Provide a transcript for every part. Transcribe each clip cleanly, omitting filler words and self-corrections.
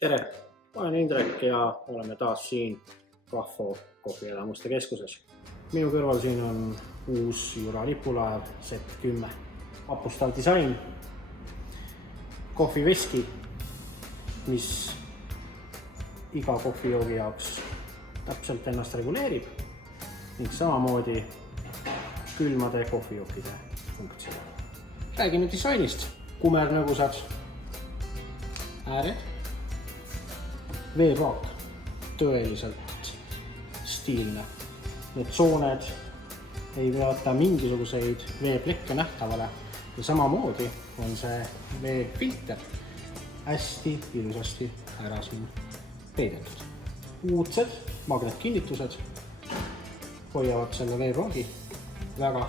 Tere, ma olen Indrek ja oleme taas siin Vahvo kohvielamuste keskuses. Minu kõrval siin on uus Jura lipulaev Z10. Vapustav disain, kohviveski, mis iga kohvijoogi jaoks täpselt ennast reguleerib ning samamoodi külmade kohvijookide funktsioon. Räägime disainist. Kumernõgusad ääred, veepaak, tõeliselt stiilne. Need sooned ei võta mingisuguseid veeplekke nähtavale ja samamoodi on see veefilter hästi ilusasti ära siin peidetud. Uudsed magnetkinnitused hoiavad selle veepaagi väga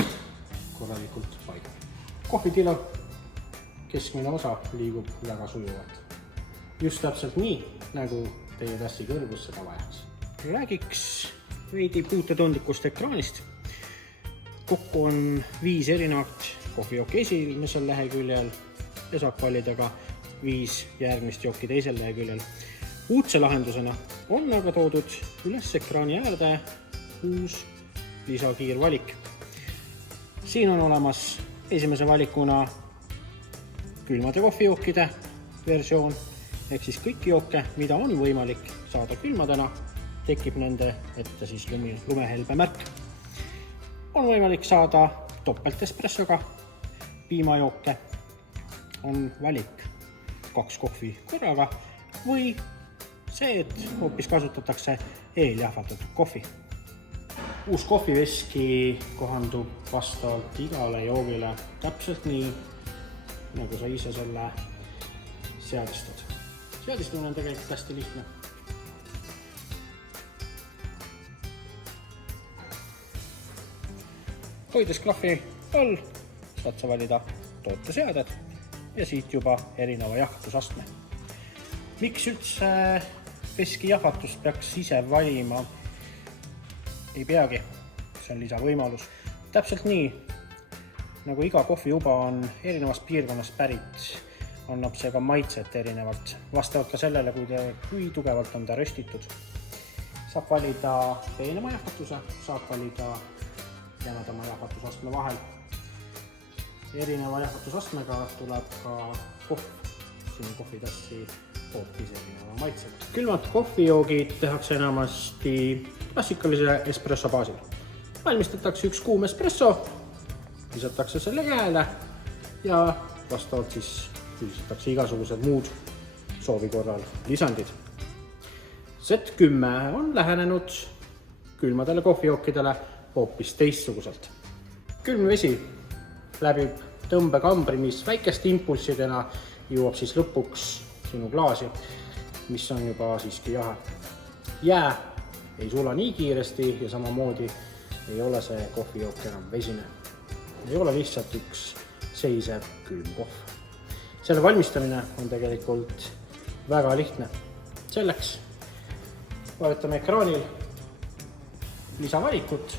korralikult paigal. Kohvitila keskmine osa liigub väga sujuvalt. Just täpselt nii, nagu teie tassi kõrgus seda vajaks. Räägiks veidi puutetundlikust ekraanist. Kokku on 5 erinevat kohvijooki esimesel leheküljel ja saab valida ka 5 järgmist jooki teisel leheküljel. Uudse lahendusena on aga toodud üles ekraani äärde uus lisakiirvalik. Siin on olemas esimese valikuna külmade kohvijookide versioon, ehk siis kõiki jooke, mida on võimalik saada külmadena, tekib nende ette siis lumehelbe märk. On võimalik saada topelt espressoga piimajooke, on valik 2 kohvi korraga või see, et hoopis kasutatakse eeljahvatatud kohvi. Uus kohviveski kohandub vastavalt igale joogile täpselt nii, nagu sa ise selle seadistad. Seadistamine on tegelikult hästi lihtne. Hoides klahvi all saad sa valida tooteseaded ja siit juba erineva jahvatusastme. Miks üldse veski jahvatust peaks ise valima? Ei peagi, see on lisavõimalus. Täpselt nii, nagu iga kohvijuba on erinevast piirkonnast pärit, annab see ka maitset erinevalt. Vastavalt ka sellele, kui tugevalt on ta röstitud. Saab valida peenema jahvatuse, saab valida jämedama jahvatusastme vahel. Erineva jahvatusastmega tuleb ka kohv sinu kohvitassi hoopis erineva maitsega. Külmad kohvijoogid tehakse enamasti klassikalise espresso baasil. Valmistatakse üks kuum espresso, lisatakse selle jääle ja vastavalt siis lisatakse igasugused muud soovi korral lisandid. Z10 on lähenenud külmadele kohvijookidele hoopis teistsuguselt. Külmvesi läbib tõmbekambri, mis väikeste impulssidena jõuab siis lõpuks sinu klaasi, mis on juba siiski jahe. Jää ei sula nii kiiresti ja samamoodi ei ole see kohvijook enam vesine. Ei ole lihtsalt üks seisev külm kohv. Selle valmistamine on tegelikult väga lihtne. Selleks vajutame ekraanil lisavalikut,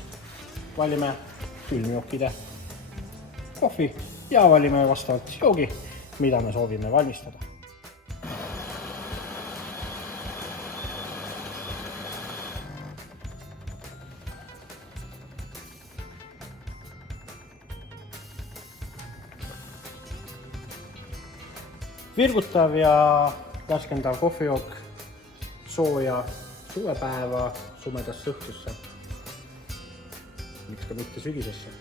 valime külmjookide kohvi ja valime vastavalt joogi, mida me soovime valmistada. Virgutav ja värskendav kohvijook sooja suvepäeva sumedasse õhtusse, miks ka mitte sügisesse.